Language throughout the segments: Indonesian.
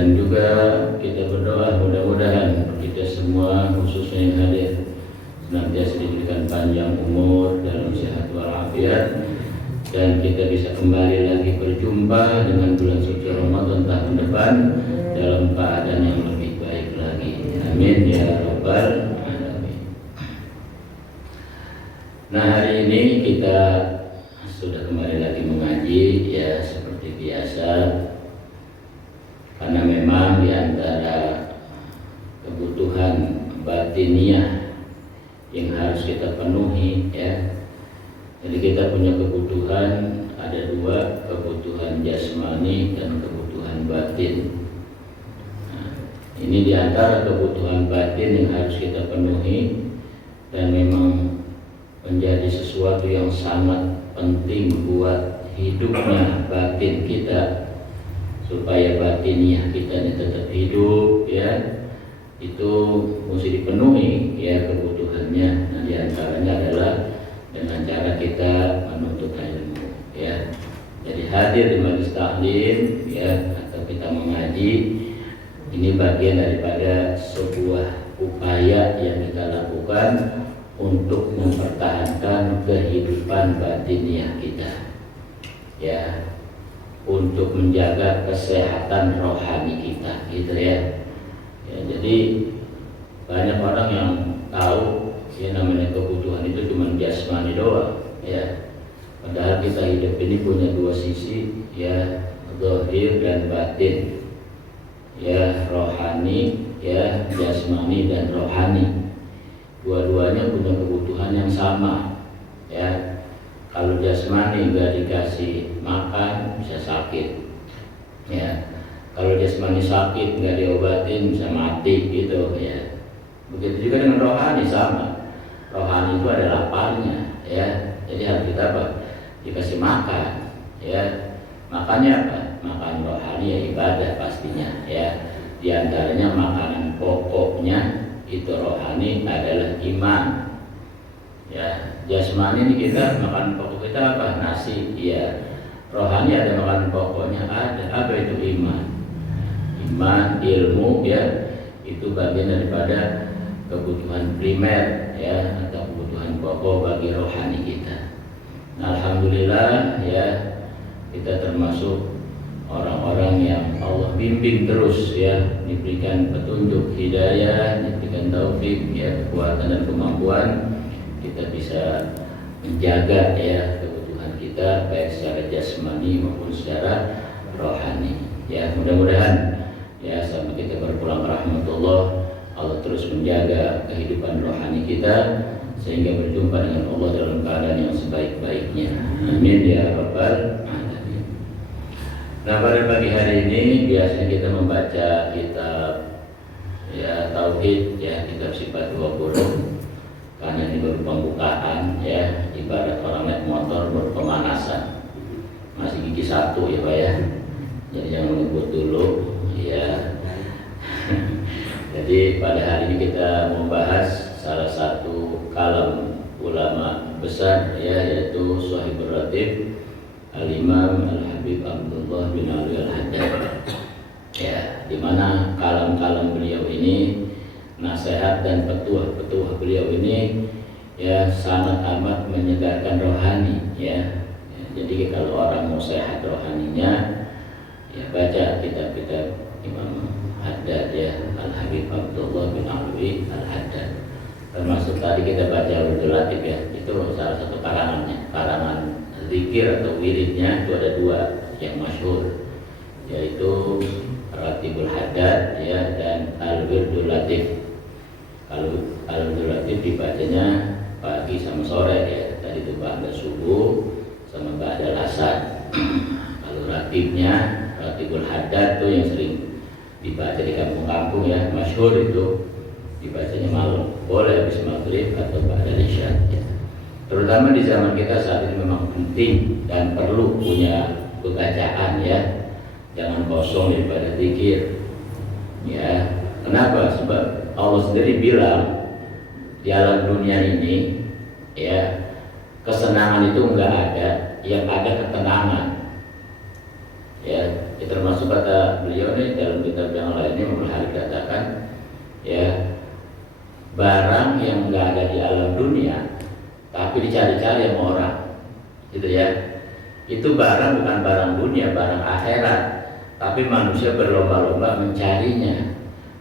Dan juga kita berdoa mudah-mudahan kita semua khususnya yang hadir senantiasa diberikan panjang umur dalam sehat walafiat, dan kita bisa kembali lagi berjumpa dengan bulan suci Ramadan tahun depan dalam keadaan yang lebih baik lagi. Amin ya rabbal alamin. Nah, hari ini kita sudah kembali lagi mengaji ya seperti biasa, karena memang di antara kebutuhan batiniah yang harus kita penuhi ya. Jadi kita punya kebutuhan, ada dua, kebutuhan jasmani dan kebutuhan batin. Nah, ini di antara kebutuhan batin yang harus kita penuhi dan memang menjadi sesuatu yang sangat penting buat hidupnya batin kita, supaya batiniah kita ini tetap hidup ya. Itu mesti dipenuhi ya kebutuhannya. Nah, di antaranya adalah dengan cara kita menuntut ilmu ya. Jadi hadir di majelis taklim ya, atau kita mengaji, ini bagian daripada sebuah upaya yang kita lakukan untuk mempertahankan kehidupan batiniah kita ya, untuk menjaga kesehatan rohani kita gitu ya. Jadi banyak orang yang tahu ya namanya kebutuhan itu cuma jasmani doang ya. Padahal kita hidup ini punya dua sisi ya, zahir dan batin ya, rohani ya, jasmani dan rohani. Dua-duanya punya kebutuhan yang sama ya. Kalau jasmani nggak dikasih makan bisa sakit ya. Kalau jasmani sakit nggak diobatin bisa mati gitu ya. Begitu juga dengan rohani, sama. Rohani itu ada laparnya ya. Jadi harus kita apa? Dikasih makan ya. Makannya apa? Makan rohani ya, ibadah pastinya ya. Di antaranya makanan pokoknya itu rohani adalah iman ya. Jasmani ini kita makan pokok kita apa? Nasi ya. Rohani ada makan pokoknya, ada. Apa itu iman? Iman, ilmu ya, itu bagian daripada kebutuhan primer ya, atau kebutuhan pokok bagi rohani kita. Nah, alhamdulillah ya, kita termasuk orang-orang yang Allah bimbing terus ya, diberikan petunjuk hidayah, diberikan taufik ya, kekuatan dan kemampuan kita bisa menjaga ya kebutuhan kita baik secara jasmani maupun secara rohani ya. Mudah-mudahan ya sampai kita berpulang rahmatullah, Allah terus menjaga kehidupan rohani kita sehingga berjumpa dengan Allah dalam keadaan yang sebaik-baiknya. Amin ya rabbal alamin. Nah, pada pagi hari ini biasanya kita membaca kitab ya tauhid ya, kitab sifat 20, karena ini baru pembukaan ya, ibarat orang naik motor baru pemanasan, masih gigi satu ya Pak ya, jadi jangan ngebut dulu ya. Jadi pada hari ini kita membahas salah satu kalam ulama besar ya, yaitu Shahibur Ratib Al-Imam Al-Habib Abdullah bin Alwi Al-Haddad ya, dimana kalam-kalam beliau ini, nasihat dan petuah-petuah beliau ini ya sangat amat menyegarkan rohani ya. Jadi kalau orang mau sehat rohaninya ya baca kitab-kitab Imam Haddad ya, Al-Habib Abdullah bin Alwi Al-Haddad. Termasuk tadi kita baca Wirdul Latif ya, itu salah satu karangannya, karangan zikir atau wiridnya itu ada dua yang masyhur, yaitu Ratibul Haddad ya dan Al-Wirdul Latif. Kalau Al-Wirdul Latif dibacanya pagi sama sore ya, tadi itu ba'da subuh sama ba'da asar. Kalau ratibnya, Ratibul Haddad itu yang sering dibaca di kampung-kampung ya, masyhur itu dibacanya malam, boleh habis maghrib atau ba'da isya ya. Terutama di zaman kita saat ini memang penting dan perlu punya bacaan ya, jangan kosong daripada zikir ya. Kenapa? Sebab Allah sendiri bilang di alam dunia ini ya, kesenangan itu enggak ada, yang ada ketenangan ya. Ya, termasuk kata beliau nih dalam kitab yang lainnya Imam Al-Harith katakan ya, barang yang nggak ada di alam dunia tapi dicari-cari sama orang, gitu ya. Itu barang bukan barang dunia, barang akhirat. Tapi manusia berlomba-lomba mencarinya,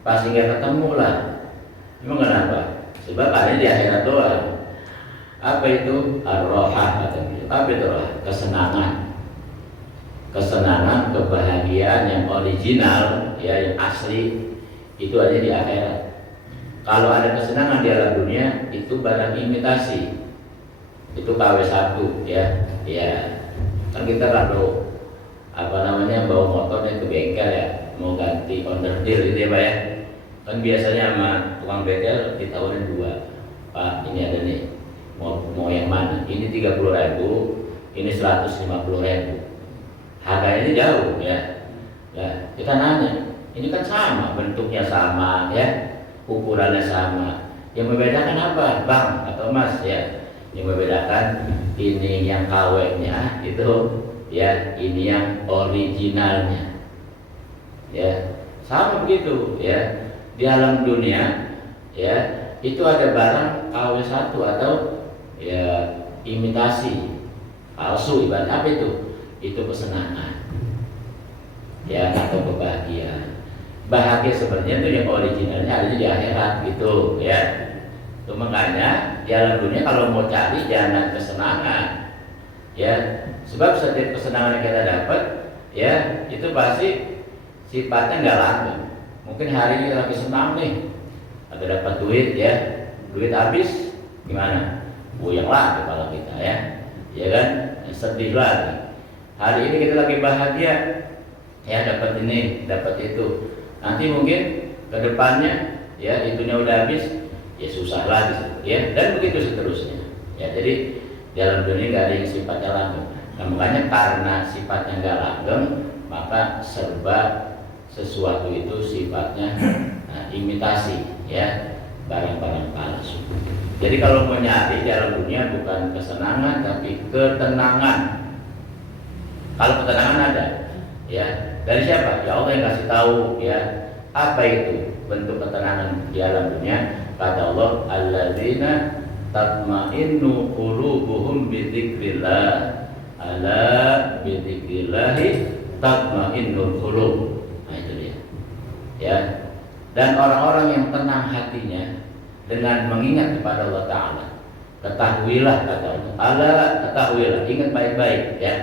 pasti nggak ketemu lah. Emang kenapa? Sebab ada di akhirat doang. Apa itu? Ar-rohah kata beliau. Apa itu rohah? Kesenangan. Kesenangan, kebahagiaan yang original, ya, yang asli, itu ada di akhirat. Kalau ada kesenangan di alam dunia, itu barang imitasi. Itu KW1, ya. Ya. Kan kita kalau bawa motornya ke bengkel ya, mau ganti onderdil gitu ya Pak ya. Kan biasanya sama tukang bengkel ditawarin 2. Pak, ini ada nih. Mau yang mana? Ini 30.000, ini 150.000. Harganya ini jauh ya. Ya, kita nanya, ini kan sama, bentuknya sama ya, ukurannya sama. Yang membedakan apa, Bang atau Mas ya? Yang membedakan ini yang KW-nya itu ya, ini yang originalnya. Ya, sama begitu ya. Di alam dunia ya, itu ada barang KW1 atau ya imitasi, palsu, ibarat apa itu? Itu kesenangan ya, atau kebahagiaan. Bahagia sebenarnya itu yang originalnya ada di akhirat gitu ya. Itu makanya di alam dunia kalau mau cari jangan kesenangan ya, sebab setiap kesenangan yang kita dapat ya, itu pasti sifatnya nggak langgeng. Mungkin hari ini lagi senang nih, ada dapat duit ya, duit habis gimana? Goyang lah kepala kita ya, ya kan? Sedih lagi. Hari ini kita lagi bahagia, ya dapat ini, dapat itu. Nanti mungkin ke depannya, ya itunya udah habis, ya susah lagi, ya dan begitu seterusnya. Ya jadi dalam dunia nggak ada yang sifatnya langgeng. Nah, makanya karena sifatnya nggak langgeng, maka serba sesuatu itu sifatnya imitasi, ya, barang-barang palsu. Jadi kalau mau nyari di alam dunia bukan kesenangan tapi ketenangan. Kalau ketenangan ada, ya dari siapa? Ya Allah yang kasih tahu, ya apa itu bentuk ketenangan di alam dunia? Kata Allah, alladzina tatma'innu qulubuhum bidzikrillah, ala bidzikrillah tatma'innul qulub. Nah itu dia. Ya. Dan orang-orang yang tenang hatinya dengan mengingat kepada Allah Ta'ala, ketahuilah kata Allah, ala ketahuilah, ingat baik-baik ya.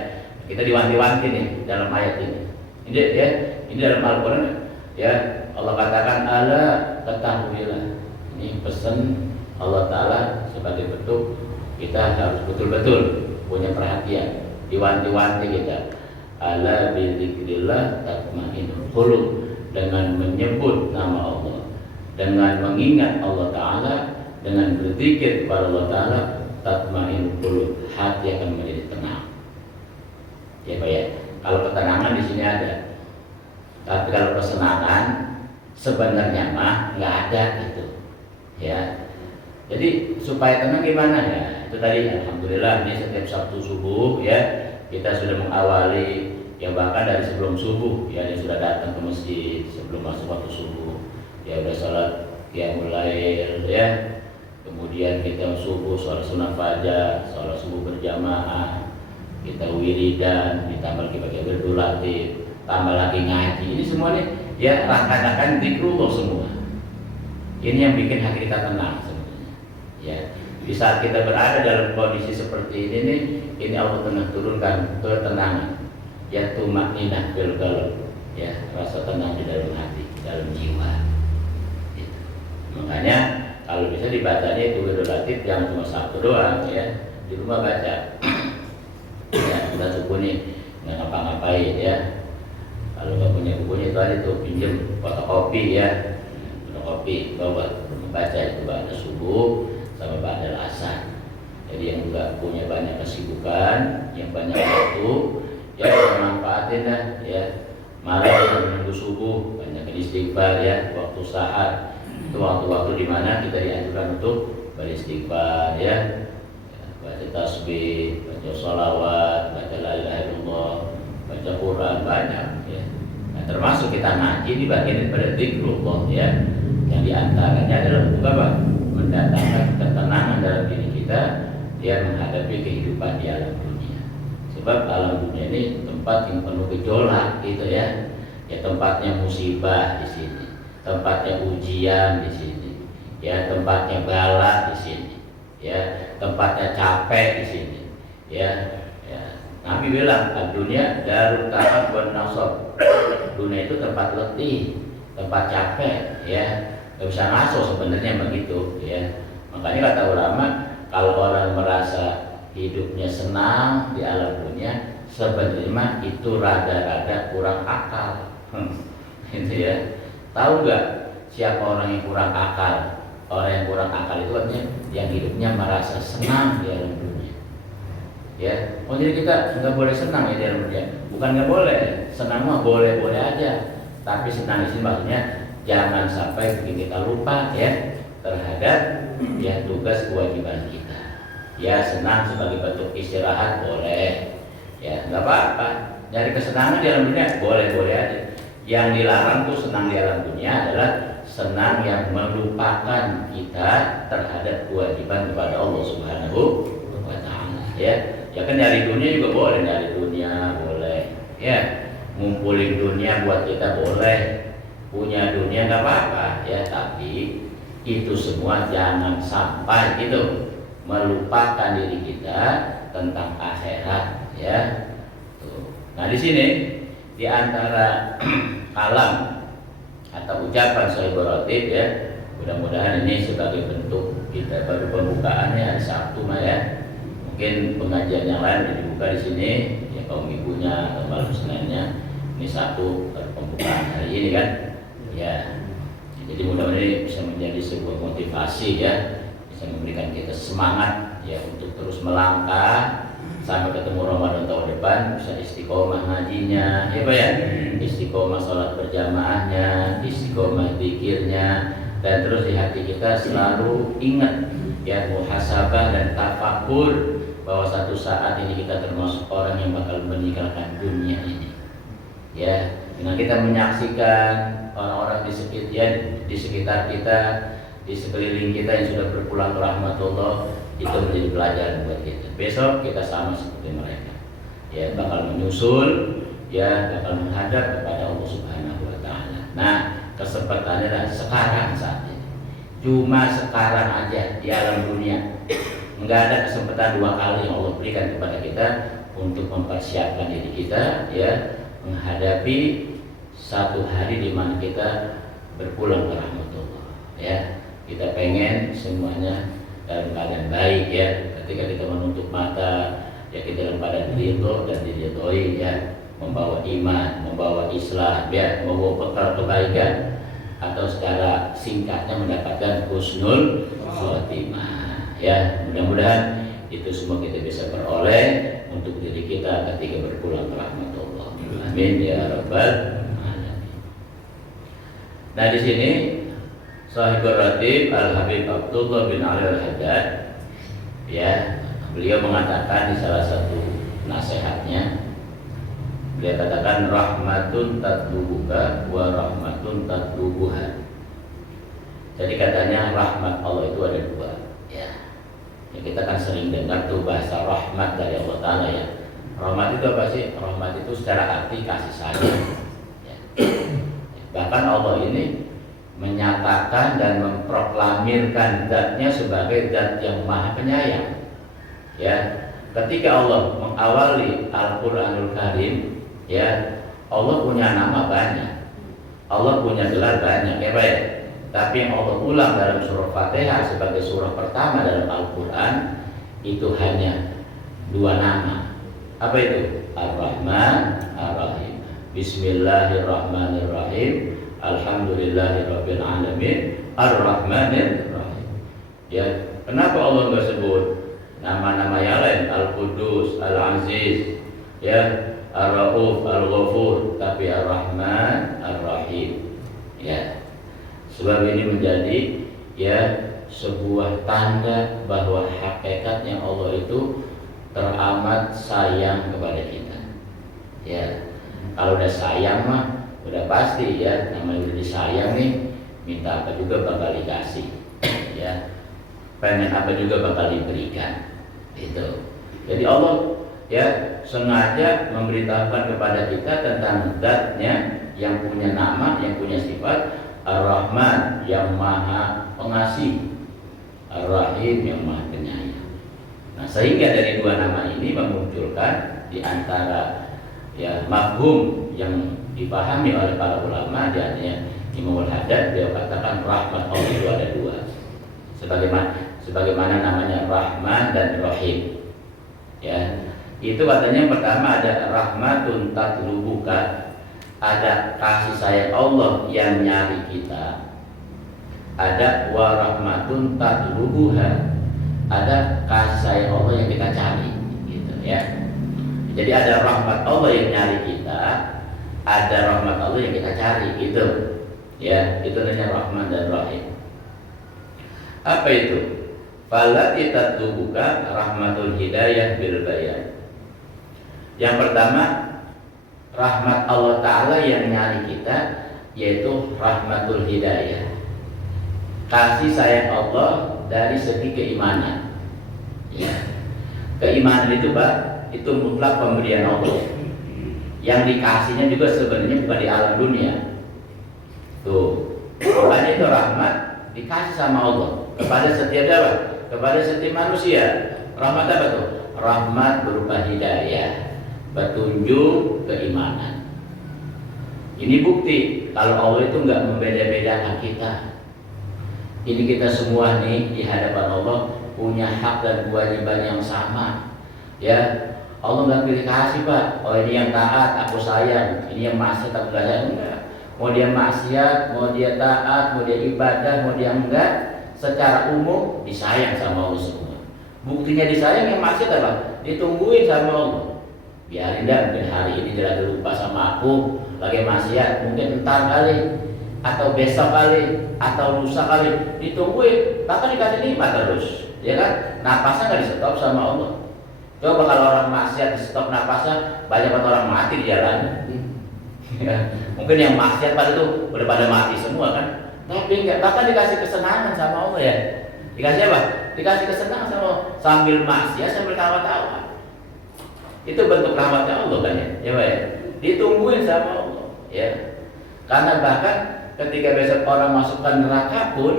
Kita diwanti-wanti nih dalam ayat ini. Ini ya, ini dalam Al-Qur'an ya, Allah katakan ala ketahuilah. Ini pesan Allah Ta'ala sebagai bentuk kita harus betul-betul punya perhatian, diwanti-wanti kita. Ala bidzikrillah tatma'innul qulub, dengan menyebut nama Allah, dengan mengingat Allah Ta'ala, dengan berzikir kepada Allah Ta'ala, tatma'innul qulub, hati akan menjadi tenang. Ya Pak ya, kalau ketenangan di sini ada, tapi kalau kesenangan sebenarnya mah nggak ada gitu, ya. Jadi supaya tenang gimana ya? Itu tadi alhamdulillah ini setiap Sabtu subuh ya kita sudah mengawali, ya bahkan dari sebelum subuh ya yang sudah datang ke masjid sebelum masuk waktu subuh, ya udah sholat qiyamul lail ya, kemudian kita subuh sholat sunat fajar, sholat subuh berjamaah, kita wiridan, ditambah lagi pakai wirdul latif, tambah lagi ngaji. Ini semuanya ya rangkaian zikrullah semua. Ini yang bikin hati kita tenang sebenarnya. Ya, di saat kita berada dalam kondisi seperti ini nih, ini Allah tengah turunkan ketenangan. Ya tumakninah fil qalb. Ya, rasa tenang di dalam hati, di dalam jiwa. Gitu. Makanya kalau bisa dibacanya itu wirdul latif jangan cuma Sabtu doang ya. Di rumah baca. Ya, kita buku nih nggak ngapa-ngapain ya. Kalau nggak punya bukunya itu ada tuh, pinjam fotokopi ya, fotokopi bawa membaca itu pada subuh sama pada asar. Jadi yang nggak punya banyak kesibukan, yang banyak waktu, ya manfaatin lah ya. Malam menunggu subuh banyak istighfar ya, waktu sahar itu waktu-waktu di mana kita dianjurkan untuk beristighfar ya. Baca tasbih, baca sholawat, baca la ilaha illallah, baca Quran banyak ya. termasuk kita ngaji di bagian daripada zikrullah ya. Yang diantaranya adalah apa? Mendatangkan ketenangan dalam diri kita dia menghadapi kehidupan di alam dunia. Sebab alam dunia ini tempat yang penuh gejolak gitu ya. Ya tempatnya musibah di sini, tempatnya ujian di sini, ya tempatnya bala di sini, ya tempatnya capek di sini, ya. Nabi bilang dunia darut ta'ab wan nasab. Dunia itu tempat letih, tempat capek, ya. Gak bisa ngaso sebenarnya begitu, ya. Makanya kata ulama, kalau orang merasa hidupnya senang di alam dunia, sebenarnya itu rada-rada kurang akal. Gitu ya. Tahu nggak siapa orang yang kurang akal? Orang yang kurang akal itu artinya yang hidupnya merasa senang di alam dunia. Ya, jadi kita nggak boleh senang ya di alam dunia. Bukan nggak boleh, senang mah boleh-boleh aja. Tapi senang di sini maksudnya jangan sampai bikin kita lupa ya terhadap ya tugas kewajiban kita. Ya senang sebagai bentuk istirahat boleh, ya nggak apa-apa. Nyari kesenangan di alam dunia boleh-boleh aja. Yang dilarang tuh senang di alam dunia adalah senang yang melupakan kita terhadap kewajiban kepada Allah Subhanahu wa Ta'ala. Ya kan dari dunia juga boleh, dari dunia boleh. Ya, ngumpulin dunia buat kita boleh, punya dunia nggak apa-apa. Ya, tapi itu semua jangan sampai itu melupakan diri kita tentang akhirat. Ya, tuh. Nah di sini di antara kalam atau ucapan Sahibul Ratib ya, mudah-mudahan ini sebagai bentuk kita baru pembukaannya hari Sabtu ya. Mungkin pengajian yang lain sudah dibuka di sini ya, kaum ibunya atau malam Seninnya. Ini satu pembukaan hari ini kan ya. Jadi mudah-mudahan ini bisa menjadi sebuah motivasi ya, bisa memberikan kita semangat ya untuk terus melangkah sampai ketemu Ramadan tahun depan, bisa istiqomah ngajinya, ya Pak ya, istiqomah sholat berjamaahnya, istiqomah zikirnya, dan terus di hati kita selalu ingat ya muhasabah dan tafakur bahwa satu saat ini kita termasuk orang yang bakal meninggalkan dunia ini. Ya, dengan kita menyaksikan orang-orang di sekitar kita, di sekeliling kita yang sudah berpulang ke rahmatullah, itu menjadi pelajaran buat kita. Besok kita sama seperti mereka, ya bakal menyusul, ya bakal menghadap kepada Allah Subhanahu wa Ta'ala. Nah, kesempatannya adalah sekarang saat ini. Cuma sekarang aja di alam dunia. Enggak ada kesempatan dua kali yang Allah berikan kepada kita untuk mempersiapkan diri kita, ya menghadapi satu hari di mana kita berpulang ke rahmatullah. Ya, kita pengen semuanya dalam keadaan baik ya. Ketika kita menutup mata ya kita dalam keadaan ridho dan diridhoi ya, membawa iman, membawa Islam ya, membawa bekal kebaikan, atau secara singkatnya mendapatkan husnul khotimah ya. Mudah-mudahan itu semua kita bisa peroleh untuk diri kita ketika berpulang ke rahmatullah. Amin ya rabbal alamin. Nah di sini Sahibul Ratib Al-Habib Abdullah bin Ali Al-Haddad ya, beliau mengatakan di salah satu nasihatnya, beliau katakan rahmatun tatlubuka wa rahmatun tatlubuha. Jadi katanya rahmat Allah itu ada dua ya. Kita kan sering dengar tuh bahasa rahmat dari Allah Ta'ala ya. Rahmat itu apa sih? Rahmat itu secara arti kasih sayang ya. Bahkan Allah ini menyatakan dan memproklamirkan zatnya sebagai zat yang maha penyayang ya. Ketika Allah mengawali Al-Quranul Karim ya, Allah punya nama banyak, Allah punya gelar banyak ya Pak ya. Tapi yang Allah ulang dalam surah Fatihah sebagai surah pertama dalam Al-Quran itu hanya dua nama. Apa itu? Ar-Rahman, Ar-Rahim. Bismillahirrahmanirrahim. Alhamdulillahirabbil alamin, Ar-Rahmanir Rahim. Ya, kenapa Allah enggak sebut nama-nama yang lain, Al-Qudus, Al-Aziz, ya, Ar-Rauf, Al-Ghafur, tapi Ar-Rahman, Ar-Rahim. Ya. Sebab ini menjadi ya sebuah tanda bahwa hakikatnya Allah itu teramat sayang kepada kita. Ya. Kalau udah sayang mah udah pasti ya, namanya udah disayang nih, minta apa juga bakal dikasih ya, pengen apa juga bakal diberikan itu. Jadi Allah ya sengaja memberitahukan kepada kita tentang zatnya yang punya nama, yang punya sifat Ar-Rahman, yang maha pengasih, Ar-Rahim, yang maha penyayang. Nah, sehingga dari dua nama ini memunculkan di antara ya mafhum yang dipahami oleh para ulama, di antaranya Imam Al-Haddad, dia katakan rahmat Allah itu ada dua, sebagaimana namanya Rahman dan Rahim ya. Itu katanya pertama ada rahmatun tatlubuka, ada kasih sayang Allah yang nyari kita. Ada warahmatun tatlubuha, ada kasih sayang Allah yang kita cari gitu ya. Jadi ada rahmat Allah yang nyari kita, ada rahmat Allah yang kita cari gitu ya. Itu namanya Rahman dan Rahim. Apa itu? Falati tatlubuka rahmatul hidayah bil bayan. Yang pertama, rahmat Allah Ta'ala yang nyari kita, yaitu rahmatul hidayah, kasih sayang Allah dari segi keimanan ya. Keimanan itu Pak, itu mutlak pemberian Allah. Yang dikasihnya juga sebenarnya bukan di alam dunia. Tuh, makanya itu rahmat dikasih sama Allah kepada setiap siapa? Kepada setiap manusia. Rahmat apa tuh? Rahmat berupa hidayah, petunjuk, keimanan. Ini bukti kalau Allah itu nggak membeda-bedakan kita. Ini kita semua nih di hadapan Allah punya hak dan kewajiban yang sama. Ya, Allah nggak pilih kasih Pak. Oh ini yang taat aku sayang, ini yang maksiat aku nggak sayang. Enggak. Mau dia maksiat, mau dia taat, mau dia ibadah, mau dia enggak, secara umum disayang sama Allah semua. Buktinya disayang yang maksiat apa? Ditungguin sama Allah. Biarin dah, mungkin hari ini dia lagi lupa sama aku, lagi maksiat, mungkin entar kali, atau besok kali, atau lusa kali, ditungguin, bahkan dikasih nikmat terus, ya kan? Napasnya nggak di stop sama Allah. Coba kalau orang maksiat di stop napasnya, banyak banget orang mati di jalan. Ya, mungkin yang maksiat pada itu udah pada mati semua kan? Tapi enggak, bahkan dikasih kesenangan sama Allah ya. Dikasih apa? Dikasih kesenangan sama Allah, sambil maksiat sambil tawa-tawa. Itu bentuk rahmatnya Allah kan ya, Pak ya. Ditungguin sama Allah, ya. Karena bahkan ketika besok orang masukkan neraka pun,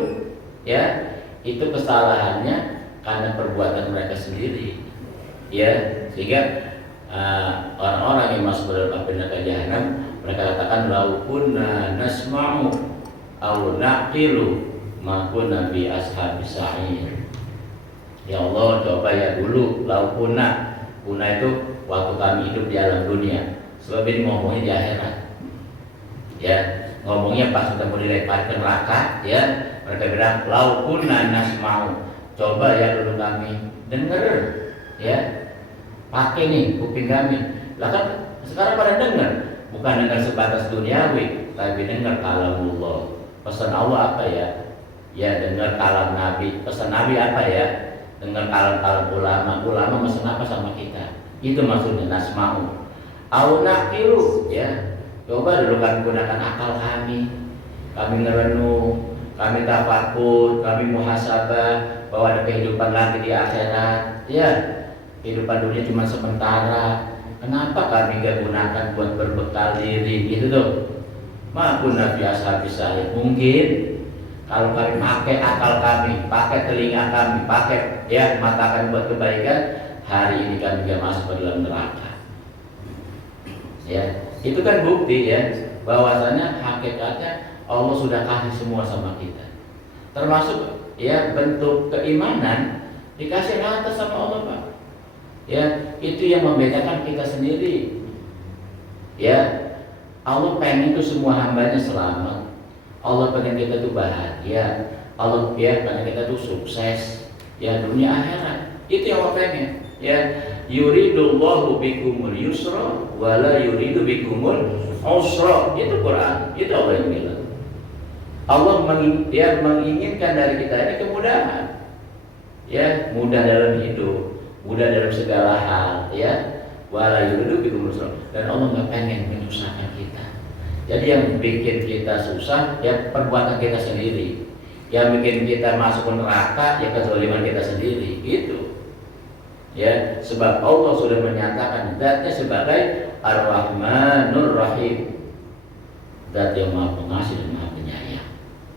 ya, itu kesalahannya karena perbuatan mereka sendiri, ya. Sehingga orang-orang yang masuk ke dalam api neraka jahanam, mereka katakan lau kunna nasma'u aw naqilu ma kunna bi ashabis sa'ir. Ya Allah, coba ya dulu lau kunna itu waktu kami hidup di alam dunia, sebab ini ngomongnya di akhirat ya, ngomongnya pas sudah mau dilempar ke neraka ya, mereka bilang lau kunna nasma'u, coba ya dulu kami denger ya, pakai nih kuping kami. Lah kan sekarang pada dengar, bukan dengar sebatas duniawi, tapi dengar kalamullah. Pesan Allah apa ya? Ya dengar kalam Nabi. Pesan Nabi apa ya? Dengar kalam-kalam ulama. Ulama mesen apa sama kita? Itu maksudnya nasma'u. Au naqilu ya. Coba dulu kami gunakan akal kami. Kami ngerenung, kami tafakur, kami muhasabah bahwa ada kehidupan lagi di akhirat. Ya, kehidupan dunia cuma sementara. Kenapa kami gak gunakan buat berbekal diri gitu tuh? Maupun Nabi Ashabis Sa'ir. Mungkin kalau kami pakai akal kami, pakai telinga kami, pakai ya mata kami buat kebaikan, hari ini kami gak masuk ke dalam neraka. Ya, itu kan bukti ya bahwasanya hakikatnya Allah sudah kasih semua sama kita. Termasuk ya bentuk keimanan dikasih rata sama Allah Pak. Ya, itu yang membedakan kita sendiri. Ya, Allah pengen itu semua hambanya selamat. Allah pengen kita itu bahagia. Allah ya pengen kita itu sukses. Ya dunia akhirat. Itu yang Allah pengen. Ya, yuridullahu bikumul yusra wala yuridu bikumul usra. Itu Quran. Itu Allah yang bilang. Allah menginginkan dari kita ini kemudahan. Ya, mudah dalam hidup, mudah dalam segala hal, ya. Wala yuridu bikumul usra. Dan Allah nggak pengen menyusahkan kita. Jadi yang bikin kita susah ya perbuatan kita sendiri. Yang bikin kita masuk neraka ya kezaliman kita sendiri, gitu. Ya, sebab Allah sudah menyatakan zatnya sebagai Ar-Rahmanur Rahim. Zat yang Maha Pengasih dan Maha Penyayang.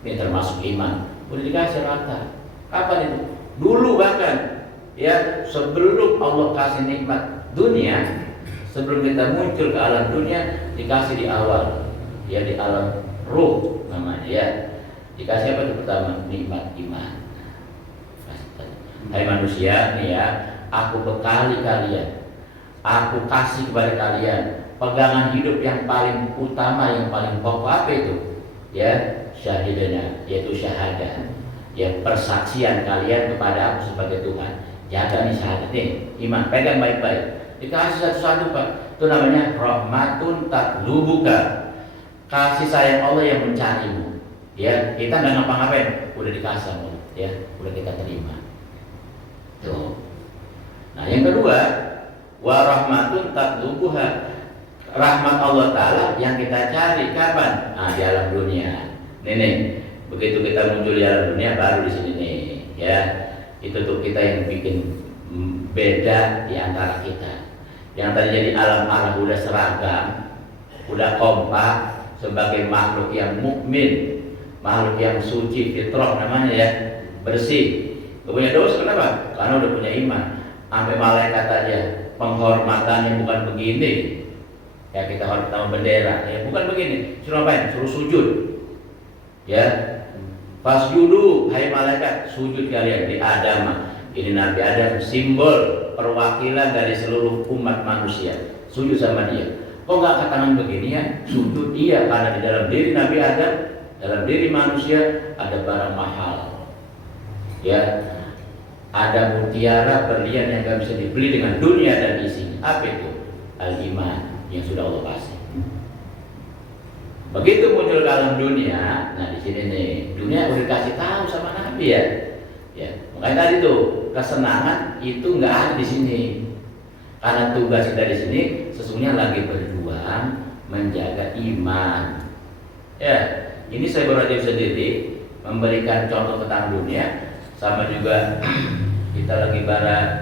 Ini termasuk iman. Udah dikasih rata. Kapan itu? Dulu bahkan ya sebelum Allah kasih nikmat dunia, sebelum kita muncul ke alam dunia, dikasih di awal, ya di alam ruh namanya ya. Dikasih apa itu pertama? Nikmat iman. Hai manusia nih ya, aku bekali kalian, aku kasih kepada kalian pegangan hidup yang paling utama, yang paling pokok. Apa itu? Ya, syahidana, yaitu syahadah. Ya, persaksian kalian kepada aku sebagai Tuhan. Jaga nih syahadat nih, iman, pegang baik-baik. Dikasih satu-satu Pak. Itu namanya rahmatun tatlubuka. Kasih sayang Allah yang mencarimu. Ya, kita nggak ngapa-ngapain, udah dikasih Allah, ya, udah kita terima. Tuh. Nah, yang kedua, wa rahmatun tatlubuha. Rahmat Allah Ta'ala yang kita cari kapan? Nah, di alam dunia. Nih, begitu kita muncul di alam dunia baru di sini nih, ya. Itu tuh kita yang bikin beda di antara kita. Yang tadi jadi alam-alam udah seragam, udah kompak sebagai makhluk yang mukmin, makhluk yang suci, fitrah namanya ya, bersih. Gak punya dosa, kenapa? Karena udah punya iman. Sampai malaikat aja penghormatannya bukan begini. Ya kita hormat sama bendera, ya bukan begini. Suruh ngapain? Suruh sujud. Ya. Fasjudu, hai malaikat, sujud kalian di Adam. Ini Nabi Adam, simbol perwakilan dari seluruh umat manusia. Sujud sama dia. Kok nggak angkat tangan begini ya? Sujud iya, karena di dalam diri Nabi Adam, dalam diri manusia ada barang mahal. Ya, ada mutiara berlian yang nggak bisa dibeli dengan dunia dan isinya. Apa itu? Al-iman yang sudah Allah kasih. Begitu muncul ke alam dunia, nah di sini nih dunia udah kasih tahu sama Nabi ya. Ya, makanya tadi tuh kesenangan itu nggak ada di sini. Karena tugas kita di sini sesungguhnya lagi berjuang menjaga iman. Ya, ini saya baru aja sendiri memberikan contoh tentang dunia, sama juga kita lagi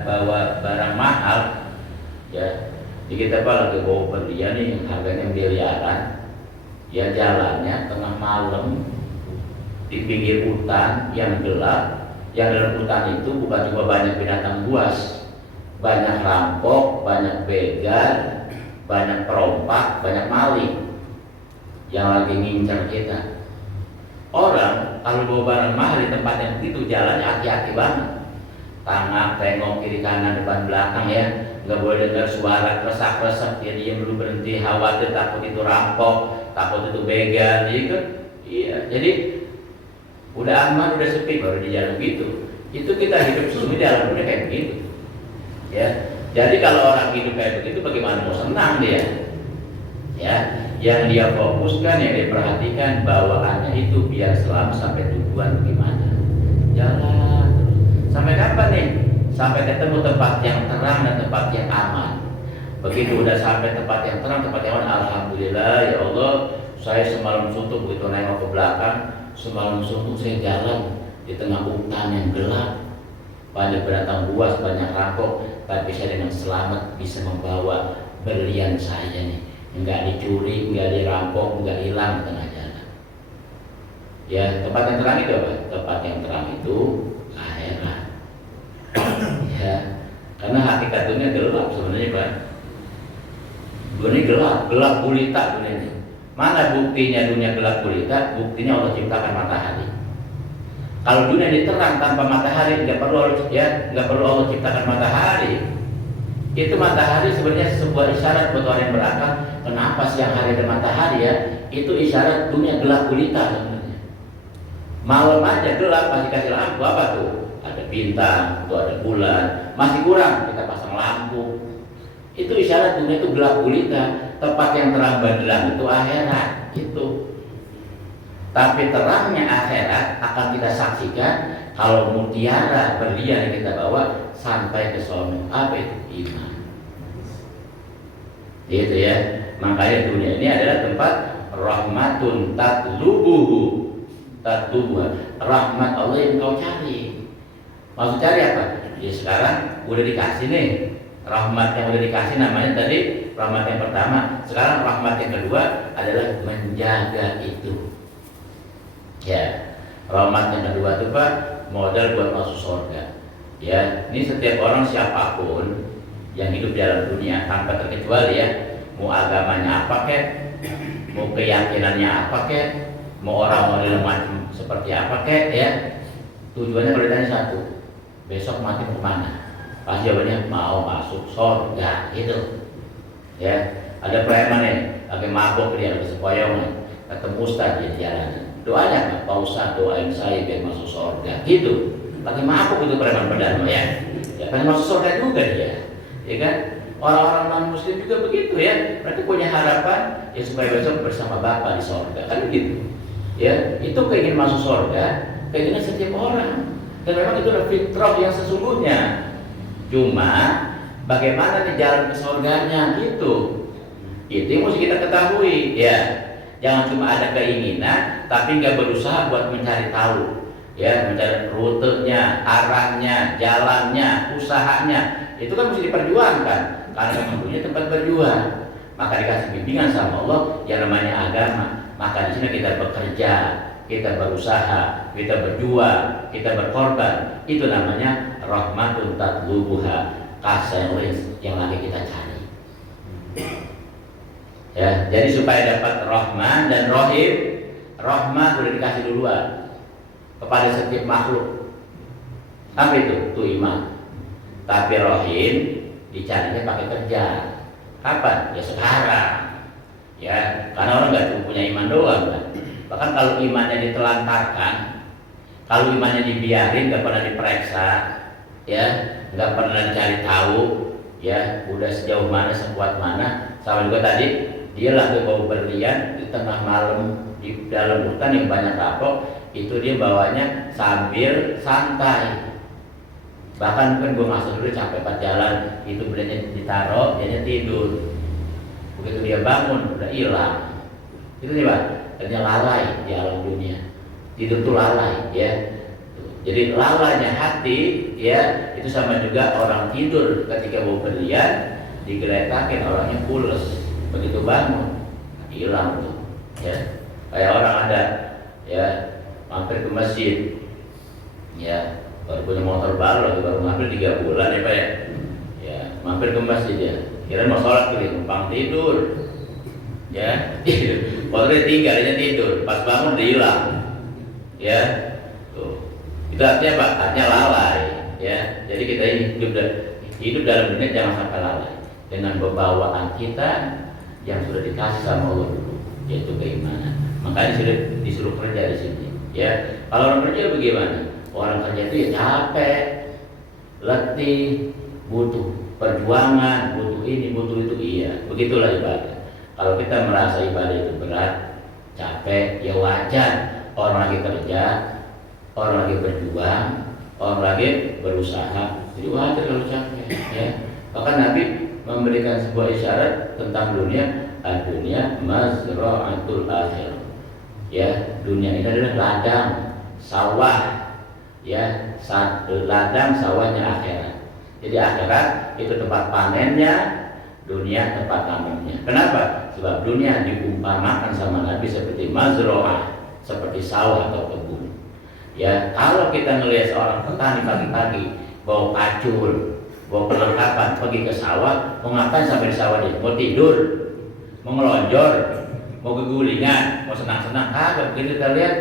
bawa barang mahal, ya. Jadi kita lagi bawa berlian nih yang harganya miliaran, ya jalannya tengah malam di pinggir hutan yang gelap, yang dalam hutan itu bukan cuma banyak binatang buas, banyak rampok, banyak begal, banyak perompak, banyak maling yang lagi ngincar kita. Orang kalau bawa barang mahal di tempat yang begitu jalannya hati-hati banget, tengah tengok kiri kanan depan belakang ya, nggak boleh dengar suara kresak-kresak, dia diam dulu, berhenti, khawatir takut itu rampok, takut itu begal, jadi kan, iya, jadi udah aman, udah sepi baru di jalan gitu. Itu kita hidup sesungguhnya di alam dunia kayak begitu, ya. Jadi kalau orang hidup kayak begitu, bagaimana mau senang dia? Ya, yang dia fokuskan, yang dia perhatikan bawaannya itu biar selamat sampai tujuan bagaimana? Jalan terus. Sampai kapan nih? Sampai ketemu tempat yang terang dan tempat yang aman. Begitu udah sampai tempat yang terang, tempat yang aman, alhamdulillah ya Allah, saya semalam suntuk begitu nengok ke belakang, semalam suntuk saya jalan di tengah hutan yang gelap, banyak binatang buas, banyak rampok, tapi saya dengan selamat bisa membawa berlian saya nih, nggak dicuri, nggak dirampok, nggak hilang di tengah jalan. Ya, tempat yang terang itu apa? Tempat yang terang itu akhirat. Ya, karena hakikat dunia gelap sebenarnya Pak. Dunia gelap gulita dunia ini. Mana buktinya dunia gelap gulita? Buktinya Allah ciptakan matahari. Kalau dunia ini terang tanpa matahari, nggak perlu Allah ciptakan matahari. Itu matahari sebenarnya sebuah isyarat buat orang yang berakal. Kenapa siang hari ada matahari ya? Itu isyarat dunia gelap gulita sebenarnya. Malam aja gelap, masih kasih lampu apa tuh? Ada bintang, tuh ada bulan, masih kurang kita pasang lampu. Itu isyarat dunia itu gelap gulita. Tempat yang terang benderang itu akhirat itu. Tapi terangnya akhirat akan kita saksikan kalau mutiara berlian yang kita bawa sampai ke sono. Apa itu? Iman. Gitu ya. Makanya dunia ini adalah tempat rahmatun tatlubuha, rahmat Allah yang kau cari. Maksud cari apa? Ya sekarang udah dikasih nih, rahmat yang udah dikasih namanya tadi rahmat yang pertama. Sekarang rahmat yang kedua adalah menjaga itu. Ya, rahmat yang kedua itu Pak, modal buat masuk surga. Ya, ini setiap orang siapapun yang hidup di dalam dunia tanpa terkecuali ya, mau agamanya apa kek, mau keyakinannya apa kek, mau orang model macam seperti apa kek ya, tujuannya kalau ditanya satu, besok mati mau kemana? Pasti jawabannya mau masuk surga gitu. Ya, ada preman nih, lagi mabuk dia, lagi sepoyong, ketemu ustaz dia jalan. Doanya Pak Ustaz, doain saya biar masuk surga gitu. Lagi mabuk itu preman pedano ya. Ya pengen masuk surga juga dia. Ya kan? Orang-orang non muslim juga begitu ya. Mereka punya harapan ya supaya besok bersama Bapa di surga. Kan gitu. Ya, itu keinginan masuk surga, keinginan setiap orang. Dan memang itu adalah fitrah yang sesungguhnya. Cuma bagaimana di jalan ke surganya gitu. Itu yang mesti kita ketahui ya. Jangan cuma ada keinginan tapi nggak berusaha buat mencari tahu. Ya, mencari rutenya, arahnya, jalannya, usahanya. Itu kan mesti diperjuangkan karena memang punya tempat berjuang. Maka dikasih bimbingan sama Allah yang namanya agama. Maka di sini kita bekerja, kita berusaha, kita berjuang, kita berkorban. Itu namanya rahmatun tatlubuha, kasih yang lagi kita cari. Ya, jadi supaya dapat Rahman dan Rahim, rahmat sudah dikasih duluan kepada setiap makhluk. Apa itu? Itu iman. Tapi Rahim dicarinya pakai kerja. Kapan? Ya sekarang. Ya, karena orang nggak cuma punya iman doang, kan? Bahkan kalau imannya ditelantarkan, kalau imannya dibiarin, nggak pernah diperiksa, ya, nggak pernah dicari tahu, ya, udah sejauh mana, sekuat mana. Sama juga tadi, dia lagi bawa berlian di tengah malam di dalam hutan yang banyak kapok, itu dia bawanya sambil santai. Bahkan kan gue masuk dulu capek pas jalan, itu berliannya ditaruh, dianya tidur. Begitu dia bangun, udah hilang. Itu sih Pak, ternyata lalai di alam dunia. Tidur tuh lalai, ya. Jadi lalainya hati, ya, itu sama juga orang tidur ketika mau berlian, digeletakin orangnya pules. Begitu bangun, hilang tuh, ya. Kayak orang ada, ya, mampir ke masjid, ya, baru punya motor baru, baru mampir 3 bulan ya Pak ya. Ya, mampir ke masjid ya. Kira mau sholat tuh, numpang tidur, ya. Motornya tinggal, dia tidur, pas bangun dia hilang, ya. Tuh, itu artinya apa? Artinya lalai, ya. Jadi kita hidup dalam dunia jangan sampai lalai dengan pembawaan kita yang sudah dikasih sama Allah dulu, yaitu keimanan. Makanya sudah disuruh kerja di sini, ya. Kalau orang kerja bagaimana? Orang kerja itu ya capek, letih, butuh perjuangan, butuh ini, butuh itu, iya. Begitulah ibadah. Kalau kita merasa ibadah itu berat, capek, ya wajar. Orang lagi kerja, orang lagi berjuang, orang lagi berusaha, jadi wajar kalau capek, ya. Bahkan Nabi memberikan sebuah isyarat tentang dunia, dunia mazra'atul akhir. Ya, dunia ini adalah ladang sawah, ya, ladang sawahnya akhirat. Jadi akhirat itu tempat panennya, dunia tempat tanamnya. Kenapa? Sebab dunia diumpamakan sama Nabi seperti mazra'ah, seperti sawah atau kebun. Ya, kalau kita ngelihat seorang petani pagi-pagi bawa pacul, bawa perlengkapan pergi ke sawah, mau ngapain sampai di sawah dia? Mau tidur, mau ngelonjor, mau kegulingan, mau senang-senang? Kagak. Begitu kita lihat,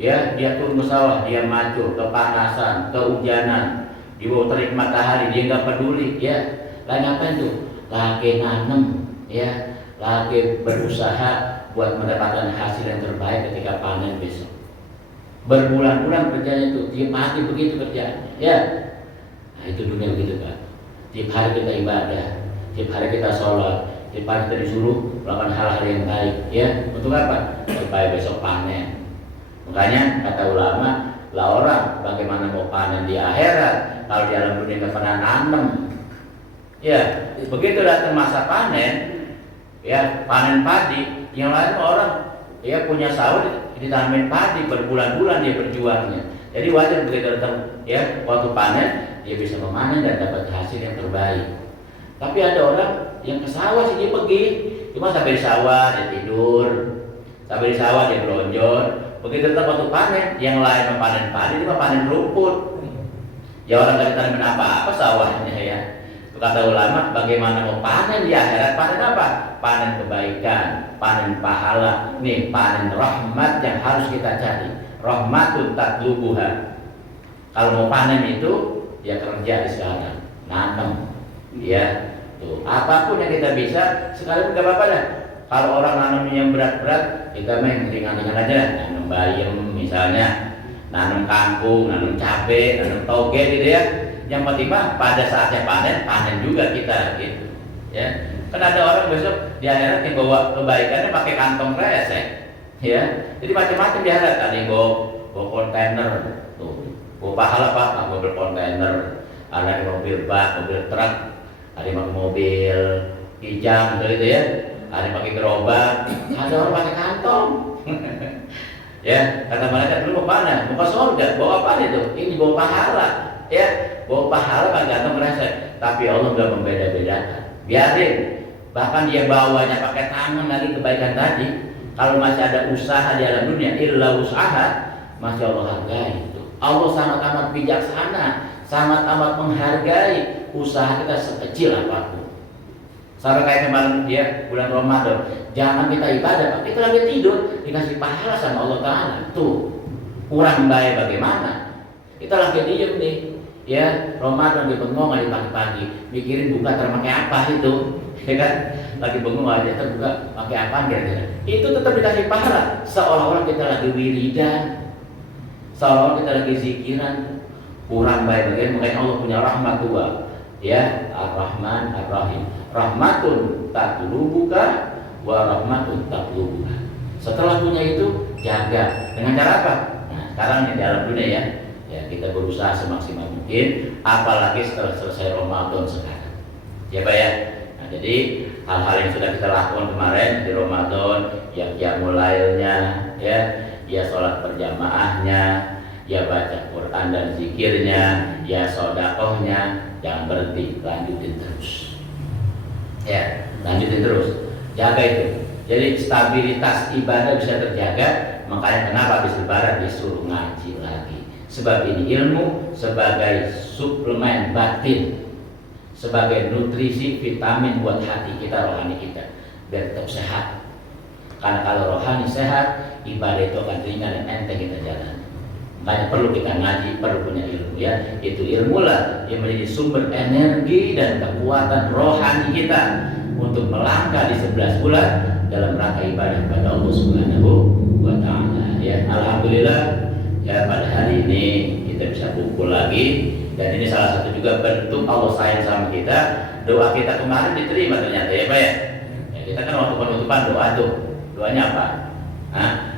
ya, dia turun ke sawah, dia macul, kepanasan, kehujanan, di bawah terik matahari, dia nggak peduli, ya. Lagi ngapain tuh? Lagi nanem, ya, lagi berusaha buat mendapatkan hasil yang terbaik ketika panen besok. Berbulan-bulan kerjanya itu, tiap hari begitu kerjanya, ya. Nah, itu dunia begitu Pak. Tiap hari kita ibadah, tiap hari kita sholat, tiap hari kita disuruh melakukan hal-hal yang baik, ya. Untuk apa? Supaya besok panen. Makanya kata ulama, lah orang bagaimana mau panen di akhirat kalau di alam dunia nggak pernah nanam. Ya, begitu datang masa panen, ya, panen padi, Yang lain orang ya punya sawah ditanamin padi berbulan-bulan dia berjuangnya. Jadi wajar begitu datang ya waktu panen dia bisa memanen dan dapat hasil yang terbaik. Tapi ada orang yang ke sawah sih dia pergi, cuma sampai di sawah dia tidur, sampai di sawah dia belonjor. Begitu datang waktu panen, yang lain memanen padi dia panen rumput. Ya orang gak ditanamin apa-apa sawahnya ya. Kata ulama, bagaimana mau panen di akhirat? Panen apa? Panen kebaikan, panen pahala, nih panen rahmat yang harus kita cari. Rahmatun tatlubuha. Kalau mau panen itu, ya kerja di sekarang, nanam, ya. Tuh, apapun yang kita bisa, sekalipun gak apa-apa dah. Kalau orang nanam yang berat-berat, kita main ringan-ringan aja, nanam bayam misalnya, nanam kangkung, nanam cabai, nanam toge gitu ya. Yang penting pada saatnya panen juga kita gitu ya. Kan ada orang besok di akhirat yang bawa kebaikannya pakai kantong kresek ya. Jadi macam-macam di akhirat, ada yang bawa kontainer tuh, bawa pahala pak, mobil kontainer, ada yang mobil bak, mobil truk, ada yang pakai mobil kijang gitu ya, ada yang pakai gerobak, ada orang pakai kantong ya. Kata mereka dulu mau mana? Mau ke surga, bawa apa itu? Ini bawa pahala ya, bawa pahala kan ganteng merasa. Tapi Allah nggak membeda-bedakan, biarin. Bahkan dia bawanya pakai tangan dari kebaikan tadi. Kalau masih ada usaha di alam dunia, illa usaha, masih Allah hargai itu. Allah sangat amat bijaksana, sangat amat menghargai usaha kita sekecil apapun. Sampai kayak kemarin dia bulan Ramadan, jangan kita ibadah pak, kita lagi tidur dikasih pahala sama Allah Taala. Tuh kurang baik bagaimana? Kita lagi diem nih, ya Ramadan di bengong aja pagi-pagi, mikirin buka terpakai apa itu, ya kan? Lagi bengong aja terbuka pakai apa kira-kira? Itu tetap dikasih pahala, seolah-olah kita lagi wiridan, seolah-olah kita lagi zikiran. Kurang baik bagaimana? Makanya Allah punya rahmat dua, ya Ar-Rahman Ar-Rahim. Rahmatun tatlubuka wa rahmatun tatlubuka. Setelah punya itu jaga dengan cara apa? Nah sekarang di dalam dunia ya kita berusaha semaksimal mungkin, apalagi setelah selesai Ramadan sekarang ya Pak ya. Nah jadi hal-hal yang sudah kita lakukan kemarin di Ramadan, ya mulainya ya sholat berjamaahnya, ya baca Quran dan zikirnya, ya sodakohnya, jangan berhenti, lanjutin terus ya, lanjutin terus, jaga itu. Jadi stabilitas ibadah bisa terjaga. Makanya kenapa habis lebaran disuruh ngaji lagi, sebab ini ilmu sebagai suplemen batin, sebagai nutrisi vitamin buat hati kita, rohani kita, biar tetap sehat. Karena kalau rohani sehat, ibadah itu akan ringan dan enteng kita jalan. Makanya perlu kita ngaji, perlu punya ilmu ya. Itu ilmulah yang menjadi sumber energi dan kekuatan rohani kita untuk melangkah di 11 bulan dalam rangka ibadah kepada Allah Subhanahu wa Ta'ala ya. Alhamdulillah ya, pada hari ini kita bisa kumpul lagi, dan ini salah satu juga bentuk Allah sayang sama kita. Doa kita kemarin diterima ternyata ya Pak ya. Kita kan waktu penutupan doa tuh, doanya apa?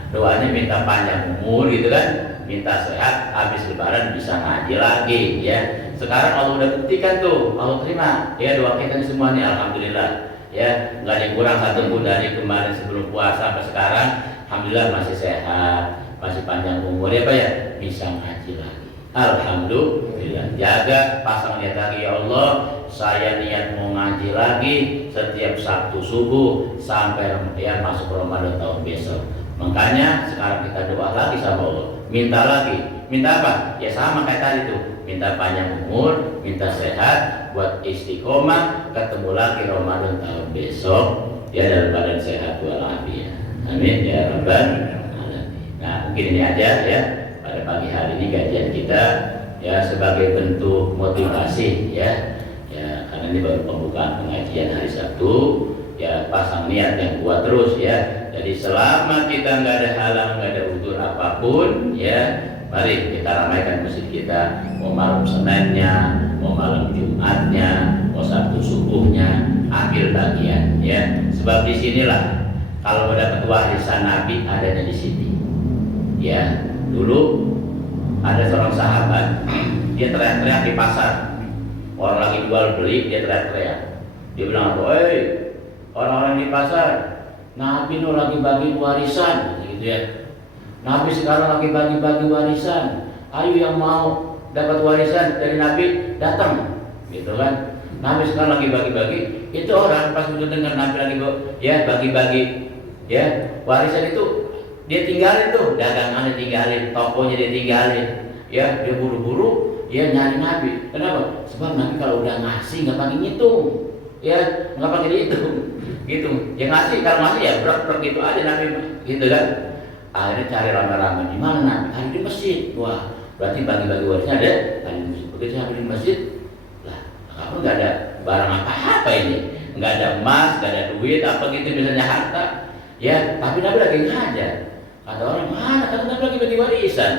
Doanya minta panjang umur gitu kan, minta sehat, habis lebaran bisa ngaji lagi ya. Sekarang Allah udah buktikan tuh, Allah terima ya doa kita semua nih, alhamdulillah ya. Nggak ada yang kurang satu pun dari kemarin sebelum puasa sampai sekarang. Alhamdulillah masih sehat, masih panjang umur ya Pak ya, bisa ngaji lagi. Alhamdulillah. Jaga pasang niat lagi, ya Allah saya niat mau ngaji lagi setiap Sabtu subuh sampai ya masuk Ramadan tahun besok. Makanya sekarang kita doa lagi sama Allah, minta lagi, minta apa? Ya sama kayak tadi tuh, minta panjang umur, minta sehat, buat istiqomah, ketemu lagi Ramadan tahun besok, ya dalam badan sehat walafiat. Amin ya rabbal alamin. Nah mungkin ini aja ya pada pagi hari ini kajian kita ya, sebagai bentuk motivasi ya, karena ini baru pembukaan pengajian hari Sabtu ya. Pasang niat yang kuat terus ya. Jadi selama kita nggak ada halang, nggak ada udzur apapun ya, mari kita ramaikan masjid kita. Mau malam Seninnya, mau malam Jumatnya, mau Sabtu subuhnya, ambil bagian ya. Sebab disinilah kalau ada warisan Nabi adanya di sini ya. Dulu ada seorang sahabat, dia teriak-teriak di pasar, orang lagi jual beli, dia teriak-teriak. Dia bilang, "Hei, orang-orang di pasar, Nabi nu lagi bagi warisan, gitu ya. Nabi sekarang lagi bagi-bagi warisan. Ayo yang mau dapat warisan dari Nabi datang, gitu kan? Nabi sekarang lagi bagi-bagi. Itu orang pas udah dengar Nabi lagi ya bagi-bagi ya warisan itu dia tinggalin tuh dagangannya, tinggalin tokonya, dia tinggalin ya, dia buru-buru ya nyari Nabi. Kenapa? Sebab Nabi kalau udah ngasih nggak pakai ngitung ya, nggak pakai dihitung gitu. Yang ngasih kalau ngasih ya brok-brok gitu aja Nabi, gitu kan. Akhirnya cari rame-rame, di mana Nabi? Ada di masjid. Wah, berarti bagi-bagi warisan ada di masjid. Begitu sampai di masjid, lah kamu nggak ada barang apa-apa ini, nggak ada emas, nggak ada duit, apa gitu misalnya harta ya. Tapi Nabi lagi ngajar. Kata orang, mana? Kata Nabi lagi bagi warisan.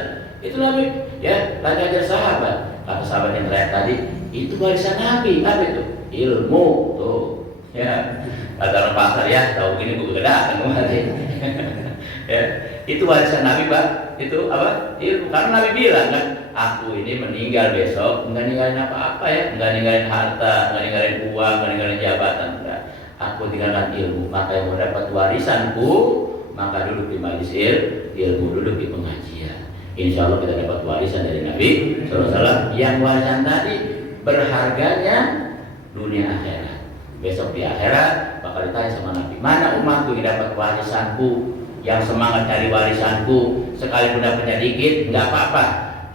Itu Nabi ya lagi ajar sahabat. Kata sahabat yang teriak tadi, itu warisan Nabi. Apa itu? Ilmu tuh ya. Kata orang pasar, ya tahu gini gue datang kemarin. Ya, itu warisan Nabi, Pak. Itu apa? Ilmu. Karena Nabi bilang kan, aku ini meninggal besok enggak ninggalin apa-apa ya, enggak ninggalin harta, enggak ninggalin uang, enggak ninggalin jabatan, enggak. Aku tinggalkan ilmu. Maka yang mau dapat warisanku, maka duduk di majelis ilmu, duduk di pengajian. Insya Allah kita dapat warisan dari Nabi SAW. Yang warisan tadi berharganya dunia akhirat. Besok di akhirat bakal ditanya sama Nabi, mana umatku yang dapat warisanku, yang semangat cari warisanku, sekalipun dapatnya dikit, nggak apa-apa.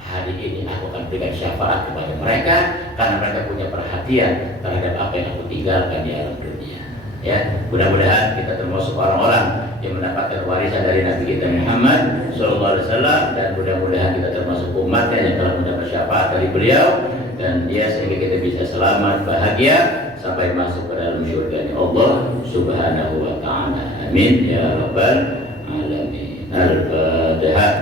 Hari ini aku akan berikan syafaat kepada mereka karena mereka punya perhatian terhadap apa yang aku tinggalkan di alam dunia. Ya, mudah-mudahan kita termasuk orang-orang yang mendapatkan warisan dari Nabi kita Muhammad SAW, dan mudah-mudahan kita termasuk umatnya yang telah mendapat syafaat dari beliau, dan dia sehingga kita bisa selamat bahagia sampai masuk ke dalam surga Allah Subhanahu wa taala. Amin ya rabbal alamin. Al-Fatihah.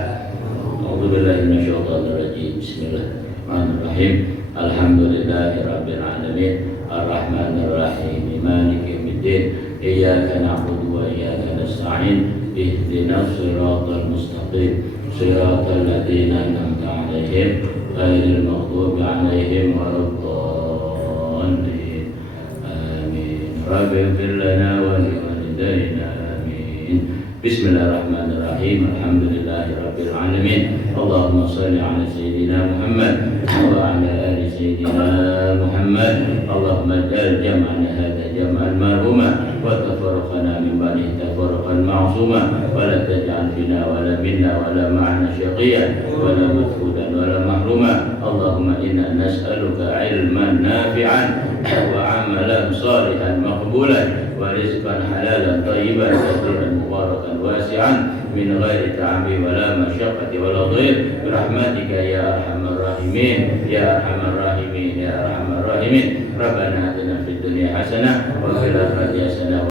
A'udzu billahi minasyaitonir rajim. Bismillahirrahmanirrahim. Alhamdulillahirabbil alamin. Arrahmanir rahim. Maliki yaumiddin. Iyyaka na'budu wa iyyaka nasta'in. Ihdinas siratal mustaqim. Siratal ladzina an'amta 'alaihim ghairil maghdubi 'alaihim waladdallin. Rabbi ighfir lana wa liwalidayna amin. Bismillahirrahmanirrahim. Alhamdulillahirabbil alamin. Allahumma shalli ala sayyidina Muhammad wa ala ali sayyidina Muhammad. Allahumma ij'al jam'ana hadha jam'an marhuma wa tafarraqana min ba'dihi tafarraqan ma'suma wa la taj'al fina wa la minna wa la ma'ana syaqiyyan wa la madhudan wa la mahruma. Allahumma inna nas'aluka 'ilman nafi'an wa 'amalan salihan maqbulan wa rizqan halalan thayyiban kathiran mubarakan wasi'an min ghairi ta'abi wa la masyaqqati wa la dhir bi rahmatika ya arhamar rahimin ya arhamar rahimin ya arhamar rahimin. Rabbana atina fid dunya hasanah wa fil akhirati hasanah